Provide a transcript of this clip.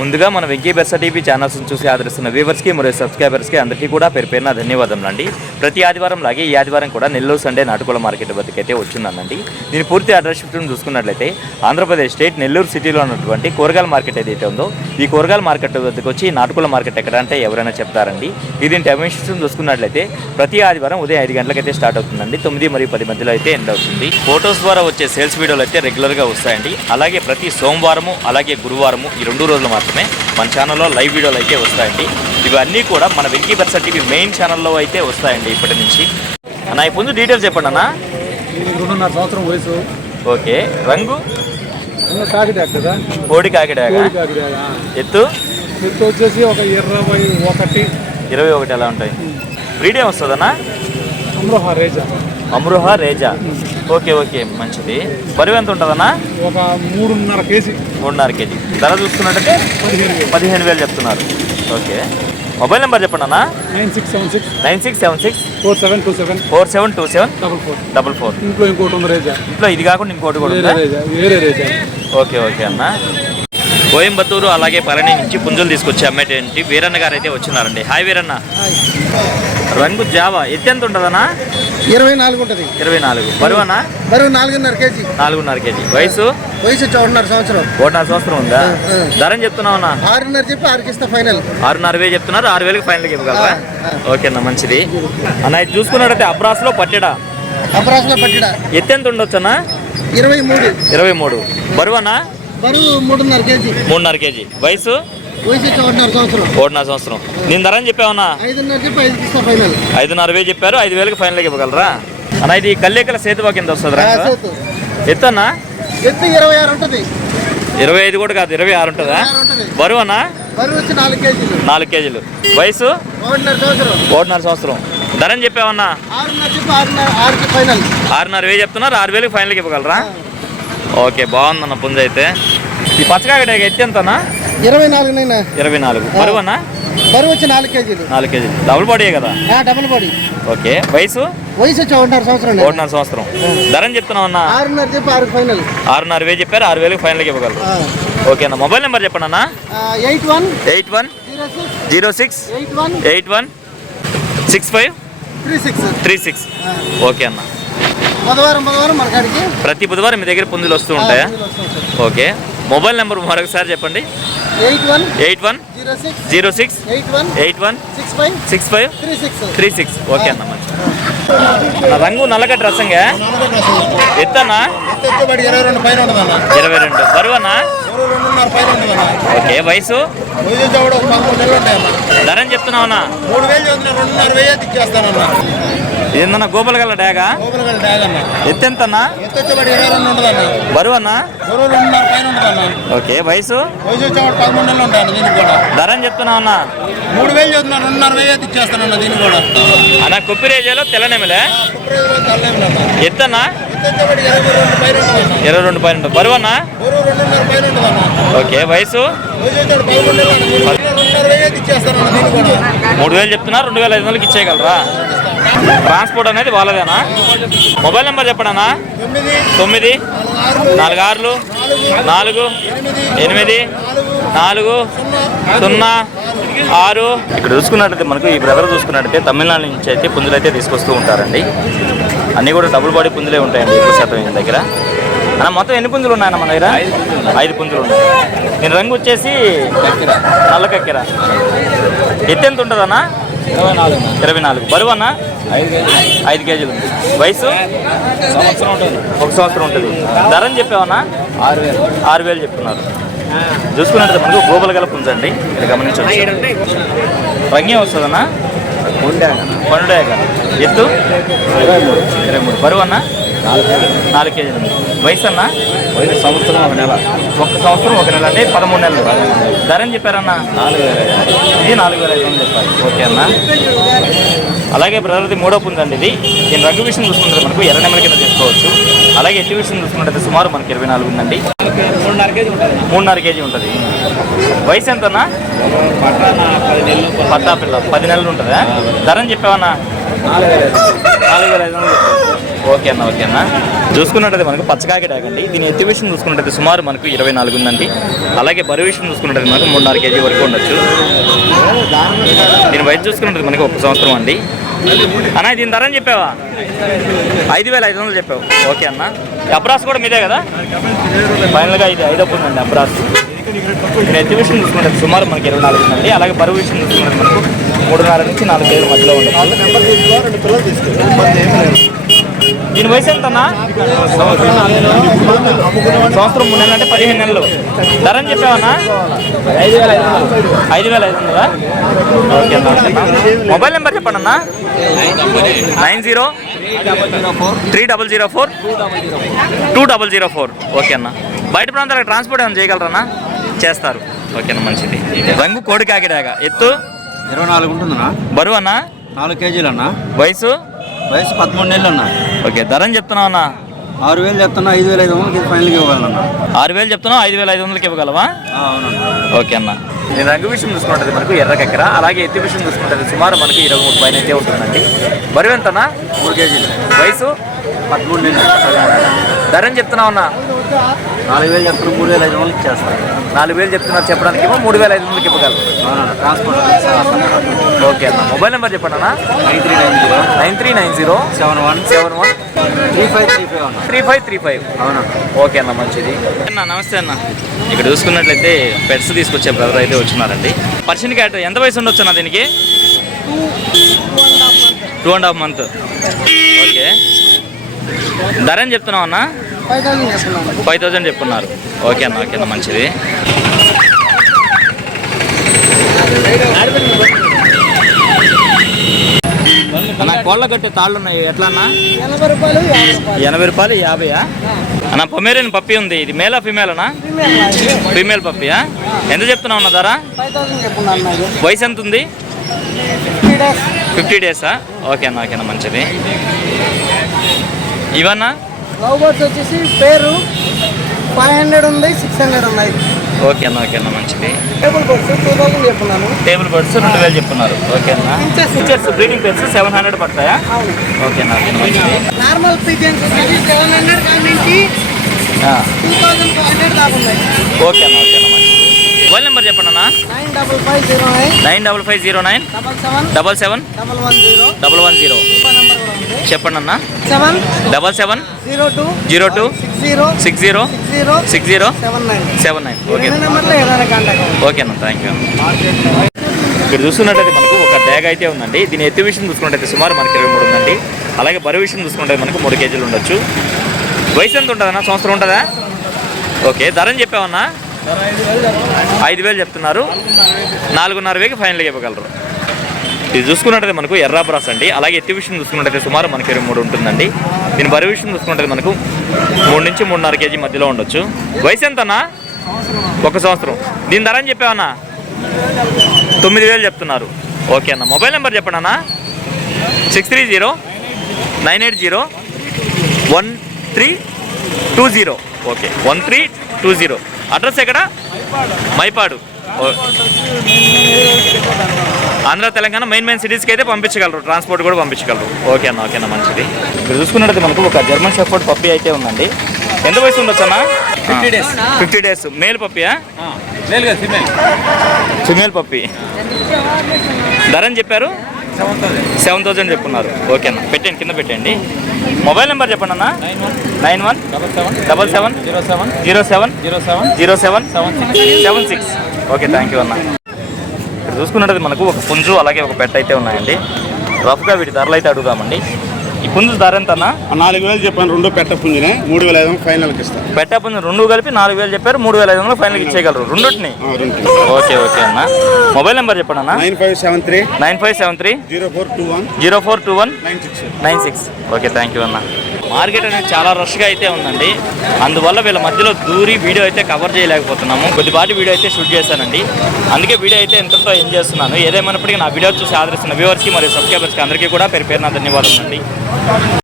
ముందుగా మన వెంకీ బెర్సా టీవీ ఛానల్స్ని చూసి ఆదరిస్తున్న వ్యూవర్స్కి మరియు సబ్స్క్రైబర్స్కి అందరికీ కూడా పేరున ధన్యవాదాలు అండి. ప్రతి ఆదివారం లాగే ఈ ఆదివారం కూడా నెల్లూరు సండే నాటుకోళ్ల మార్కెట్ వద్దకైతే వచ్చిందండి. దీని పూర్తి అడ్రస్ చూసుకున్నట్లయితే ఆంధ్రప్రదేశ్ స్టేట్ నెల్లూరు సిటీలో ఉన్నటువంటి కూరగాయల మార్కెట్ ఏదైతే ఉందో ఈ కూరగాయల మార్కెట్ వద్దకు వచ్చి నాటుకోళ్ల మార్కెట్ ఎక్కడ అంటే ఎవరైనా చెప్తారండి. దీని టైమింగ్స్ చూసుకున్నట్లయితే ప్రతి ఆదివారం ఉదయం 5 గంటలకైతే స్టార్ట్ అవుతుందండి. 9 మరియు 10 మధ్యలో అయితే ఎండ్ అవుతుంది. ఫోటోస్ ద్వారా వచ్చే సేల్స్ వీడియోలు అయితే రెగ్యులర్గా వస్తాయండి. అలాగే ప్రతి సోమవారము అలాగే గురువారము ఈ 2 రోజులు మాత్రమే మన ఛానల్లో లైవ్ వీడియోలు అయితే వస్తాయండి. ఇవన్నీ కూడా మన వెంకీ బెర్సా టీవీ మెయిన్ ఛానల్లో అయితే వస్తాయండి ఇప్పటి నుంచి. అన్న ఈ ముందు డీటెయిల్స్ చెప్పండి అన్న. 2.5 సంవత్సరం వయసు. ఓకే. రంగు కోడి కాకిడాక. ఎత్తు వచ్చేసి ఒక 21 ఎలా ఉంటాయి. బ్రీడ్ ఏం వస్తుందన్న? అమ్రోహా రేజా. ఓకే ఓకే మంచిది. బరువు ఎంత ఉంటుందన్నా? ఒక 3.5 కేజీ. 3.5 కేజీ. ధర చూసుకున్నట్టయితే 15,000 చెప్తున్నారు. ఓకే. మొబైల్ నెంబర్ చెప్పండి అన్న. 9676 4727 44. ఇంట్లో ఇంకోటి ఉంది రేజా. ఇంట్లో ఇది కాకుండా ఇంకోటి కూడా ఉందా? ఓకే ఓకే అన్న. కోయంబత్తూరు అలాగే పళని నుంచి పుంజులు తీసుకొచ్చి అమ్మేటువంటి వీరన్న గారు అయితే వచ్చినారండి. హాయ్ వీరన్న. రంగు జావా. ఎత్తు ఎంత ఉంటుందన్నా? 24 ఉంటుంది. 24. బరువు అన్న? బరువు 4.5 కేజీ. 4.5 కేజీ. వయసు 1.5 సంవత్సరం. 1.5 సంవత్సరం ఉందా? ధర చెప్తున్నావు అన్న? 6.5 చెప్పి 6కి ఇస్తా ఫైనల్. 6.5 చెప్తున్నారు. 6,000కి ఫైనల్కి ఇవ్వగలరా? ఓకే అన్న మంచిది అన్న. ఇది చూసుకున్నట్టయితే అబ్రాస్లో పట్టెడా. ఎత్తు ఎంత ఉండొచ్చు అన్న? 23. బరువు అన్న? బరువు 3.5 కేజీ. 3.5 కేజీ. వయసు 1.5 సంవత్సరం. నేను ధర అని చెప్పావన్నా? 5.5 చెప్పారు. 5,000కి ఫైనల్కి ఇవ్వగలరా అన్న? ఇది కల్లేకల సేతువా కింద వస్తుంది. ఎత్తు అన్న? ఎత్తు 26 ఉంటుంది. 25 కూడా కాదు, 26 ఉంటుందా? బరువు అన్న? బరువు వచ్చి 4 కేజీలు. వయసు 1.5 సంవత్సరం. ధర అని చెప్పావన్నా? 6.5 చెప్తున్నారు. 6,000కి ఫైనల్కి ఇవ్వగలరా? ఓకే బాగుందన్న పుంజ అయితే. ఈ పచ్చకాయ ఎత్తి ఎంతనా? 24. బరువు అన్న? బరువు వచ్చి 4 కేజీలు. డబుల్ బాడీ కదా? Double body. ఓకే. వయసు 1.5 సంవత్సరం. 1.5 సంవత్సరం. ధర అని చెప్తున్నావు అన్న? 6.5 చెప్పి 6కి ఫైనల్. 6.5 చెప్పారు. 6,000కి ఫైనల్కి ఇవ్వగలరు. ఓకే అన్న. మొబైల్ నెంబర్ చెప్పండి అన్న. 81 65 36. ఓకే అన్న. బుధవారం మనకాడికి ప్రతి బుధవారం మీ దగ్గర పుంజులు వస్తూ ఉంటాయా? ఓకే. మొబైల్ నెంబర్ మరొకసారి చెప్పండి. 81 06 81 65 36. ఓకే అన్న మంచి. రంగు నల్లగడ్డ రసంగా. ఎత్తన్నా? 22. బరువు అన్న? ఓకే. వయసు? ధర అని చెప్తున్నావు అన్న? 3,000 ఏందన్నా గోపాలగల్ల డాగా? ఎత్తు ఎంతన్నా? బరువు అన్న? ఓకే. వయసు? ధర అని చెప్తున్నావు అన్న? 3,000 అన్న కొప్పిరేజాలో తెల్లనెమలే. ఎత్తన్నా? 22 పైన. బరువు అన్న? ఓకే. వయసు? 3,000 చెప్తున్నా. 2,500కి ఇచ్చేయగలరా? ట్రాన్స్పోర్ట్ అనేది వాళ్ళదేనా? Mobile number చెప్పడన్నా? 9 46 4 8 4 0 6. ఇక్కడ చూసుకున్నట్లయితే మనకు ఈ బ్రదర్ చూసుకున్నట్టయితే తమిళనాడు నుంచి అయితే పుంజులు అయితే తీసుకొస్తూ ఉంటారండి. అన్నీ కూడా డబుల్ బాడీ పుంజులే ఉంటాయండి ఎక్కువ శాతం ఈయన దగ్గర. అన్న మొత్తం ఎన్ని పుంజులు ఉన్నాయన్న మన దగ్గర? 5 పుంజులు ఉన్నాయి. నేను రంగు వచ్చేసి నల్ల కక్కెర. ఎత్తు ఎంత ఉంటుందన్న? 24. బరువు అన్న? 5 కేజీలు. వయసు? 1 సంవత్సరం ఉంటుంది. ధర అని చెప్పావన్నా? 6,000 చెప్తున్నారు. చూసుకున్నట్టు మనకు గోబల గల పుంజండి. ఇక్కడ గమనించవచ్చు. రంగే వస్తుందన్నా? పండుడాక. ఎత్తు? 23. బరువు అన్న? 4 కేజీలు. వయసు అన్న? 1 సంవత్సరం 1 నెల. 1 సంవత్సరం 1 నెల అంటే 13 నెలలు. ధర అని చెప్పారన్నా? 4,000. ఇది 4,500 చెప్పారు. ఓకే అన్న. అలాగే బ్రదర్ది 3వ పుంజండి ఇది. దీని రంగు విషయం చూసుకుంటే మనకు ఎర్ర నెమల కింద చేసుకోవచ్చు. అలాగే ఎత్తి విషయం చూసుకున్నట్టయితే సుమారు మనకి 24 ఉందండి. 3.5 కేజీ ఉంటుంది. వయసు ఎంతన్నా? పట్టా పిల్ల 10 నెలలు ఉంటుందా? ధర అని చెప్పావన్నా? 4,500 చెప్పారు. ఓకే అన్న ఓకే అన్న. చూసుకున్నట్టయితే మనకు పచ్చకాకి డాగ్ అండి. దీని ఎత్తి విషయం చూసుకున్నట్టయితే సుమారు మనకు 24 ఉందండి. అలాగే బరువు విషయం చూసుకున్నట్టయితే మనకు 3.5 కేజీ వరకు ఉండొచ్చు. దీని వయసు చూసుకున్నట్టు మనకి 1 సంవత్సరం అండి. అన్న దీని ధర అని చెప్పావా? 5,500 చెప్పావు. ఓకే అన్న. అబ్రాస్ కూడా మీదే కదా? ఫైనల్గా ఇది 5 ఉందండి అబ్రాస్. దీని ఎత్తి విషయం చూసుకుంటే సుమారు మనకి 24 ఉందండి. అలాగే బరువు విషయం చూసుకుంటే మనకు 3.5 నుంచి 4 కేజీల మధ్యలో ఉండొచ్చు. దీని వయసు ఎంత అన్న? సంవత్సరం 3 నెలలు అంటే 15 నెలలు. ధర అని చెప్పావన్నా? 5,500. ఓకే అన్న. మొబైల్ నెంబర్ చెప్పండి అన్న. 9030042004. ఓకే అన్న. బయట ప్రాంతాలకు ట్రాన్స్పోర్ట్ ఏమైనా చేయగలరన్నా? చేస్తారు. ఓకేనా మంచిది. రంగు కోడి కాకిడాగా. ఎత్తు 24 ఉంటుందన్నా. బరువు అన్న 4 కేజీలు అన్న. వయసు 13 నెలలు అన్న. ఓకే. ధర అని చెప్తున్నావు అన్న? 6,000 చెప్తున్నా. 5,500 ఫైనల్గా ఇవ్వాలన్నా. 6,000 చెప్తున్నావు, 5,500 ఇవ్వగలవా? అవునన్నా. ఓకే అన్న. నేను రంగు విషయం చూసుకుంటుంది మనకు ఎర్ర కక్కర. అలాగే ఎత్తి విషయం చూసుకుంటుంది సుమారు మనకి 23 పైన అయితే ఉంటుందండి. బరువు ఎంతనా? 3 కేజీలు. వయసు 13 నెలలు. ధర అని చెప్తున్నావు అన్న? 4,000 చెప్తున్నా. 3,500 ఇచ్చేస్తాను. 4,000 చెప్తున్నారు చెప్పడానికి 3,500 ఇవ్వగలరు. అవునన్నా. ట్రాన్స్పోర్ట్. ఓకే అన్న. మొబైల్ నెంబర్ చెప్పండి అన్న. 9390 71 3535 అవునా? ఓకే అన్న మంచిది అన్న. నమస్తే అన్న. ఇక్కడ చూసుకున్నట్లయితే పెట్స్ తీసుకొచ్చే బ్రదర్ అయితే వచ్చినారండి. పర్షియన్ క్యాట్ ఎంత వయసు ఉండొచ్చు అన్న దీనికి? 2.5 months. ఓకే. ధర అని చెప్తున్నావు అన్న? 5,000 చెప్పున్నారు. ఓకే అన్న. ఓకే అన్న మంచిది. అన్న కోళ్ళ కట్టే తాళ్ళు ఉన్నాయి ఎట్లా అన్న? 80 రూపాయలు 50. అన్న పొమేరియన్ పప్పి ఉంది. ఇది మేలా ఫీమేల్ అన్నా? ఫీమేల్ పప్పియా? ఎంత చెప్తున్నావు అన్న ధర? వయసు ఎంత ఉంది? 50 days. ఓకే అన్న. ఓకే అన్న మంచిది. ఇవన్నా వచ్చేసి పేరు 500 ఉంది, 600 ఉన్నాయి. ఓకే అన్న. ఓకే అన్న మంచిది. టేబుల్ బర్డ్స్ 2,000 చెప్పున్నాను. టేబుల్ బర్డ్స్ 2,000 చెప్పున్నారు. ఓకే అన్న. ఫీచర్స్ బ్రీడింగ్ పెట్స్ 700 పడతాయా? ఓకే అన్న. ఓకే మంచిది. నార్మల్ పిజన్స్ వచ్చేసి 700 కాడి నుంచి 2,500 దాకా ఉన్నాయి. ఓకే అన్న. ఓకే అన్న మంచిది. మొబైల్ నెంబర్ చెప్పండి అన్న. 95509 95509 77 110 చెప్పండి అన్న. 77 02 02 60 60 79. 79. ఓకే నెంబర్లో ఏదైనా కాంటాక్ట్. ఓకే అన్న. Thank you. ఇక్కడ చూస్తున్నట్టయితే మనకు ఒక డ్యాగ్ అయితే ఉందండి. దీని ఎత్తు విషయం చూసుకున్నట్టయితే సుమారు మనకి 23 ఉందండి. అలాగే బరువు విషయం చూసుకుంటే మనకు 3 కేజీలు ఉండొచ్చు. వయసు ఎంత ఉంటుందన్నా? సంవత్సరం ఉంటుందా? ఓకే. ధర అని చెప్పామన్నా? 5,000 చెప్తున్నారు. 4,500 ఫైనల్గా ఇవ్వగలరు. ఇది చూసుకున్నట్టయితే మనకు ఎర్రా బ్రాస్ అండి. అలాగే ఎత్తి విషయం చూసుకున్నట్టయితే సుమారు మనకి 23 ఉంటుందండి. దీని బరువు విషయం చూసుకున్నట్టయితే మనకు 3 నుంచి 3.5 కేజీ మధ్యలో ఉండొచ్చు. వయసు ఎంతన్నా? 1 సంవత్సరం. దీని ధర అని చెప్పావన్నా? 9,000 చెప్తున్నారు. ఓకే అన్న. మొబైల్ నెంబర్ చెప్పండి అన్న. 630-980-1320. ఓకే 1320. అడ్రస్ ఎక్కడ? మైపాడు. ఆంధ్ర తెలంగాణ మెయిన్ సిటీస్కి అయితే పంపించగలరు. ట్రాన్స్పోర్ట్ కూడా పంపించగలరు. ఓకే అన్న. ఓకే అన్న మంచిది. ఇక్కడ చూసుకున్నట్టయితే మనకు ఒక జర్మన్ షెఫర్డ్ పప్పి అయితే ఉందండి. ఎంత వయసు ఉండొచ్చు అన్న? 50 days. మేల్ పప్పియా? ఫిమేల్ పప్పి. ధర అని చెప్పారు? 7,000 చెప్పున్నారు. ఓకే అన్న. పెట్టండి, కింద పెట్టండి. మొబైల్ నెంబర్ చెప్పండి అన్న. 9177070776. ఓకే థ్యాంక్ యూ అన్న. ఇక్కడ చూసుకున్నట్టు మనకు ఒక పుంజు అలాగే ఒక పెట్ట అయితే ఉన్నాయండి. రఫ్గా వీటి ధరలు అయితే అడుగుదామండి. ఈ పుంజు ధర ఎంత అన్న? 4,000 చెప్పాను. 2 పెట్ట పుంజునే 3,500 ఫైనల్కి ఇస్తాను. పెట్ట పుంజు 2 కలిపి 4,000 చెప్పారు. 3,500 ఫైనల్కి ఇచ్చేయగలరు రెండుని. ఓకే ఓకే అన్న. మొబైల్ నెంబర్ చెప్పండి అన్న. 9573 0421 96. ఓకే థ్యాంక్ యూ అన్న. మార్కెట్ అనేది చాలా రష్గా అయితే ఉందండి. అందువల్ల వీళ్ళ మధ్యలో దూరి వీడియో అయితే కవర్ చేయలేకపోతున్నాము. కొద్దిపాటి వీడియో అయితే షూట్ చేశానండి. అందుకే వీడియో అయితే ఎంతతో ఎంజాయ్ చేస్తున్నాను. ఏదేమైనప్పటికీ నా వీడియో చూసి ఆదరిస్తున్న వ్యూవర్స్కి మరియు సబ్స్క్రైబర్స్కి అందరికీ కూడా పేరు పేరున ధన్యవాదాలు అండి.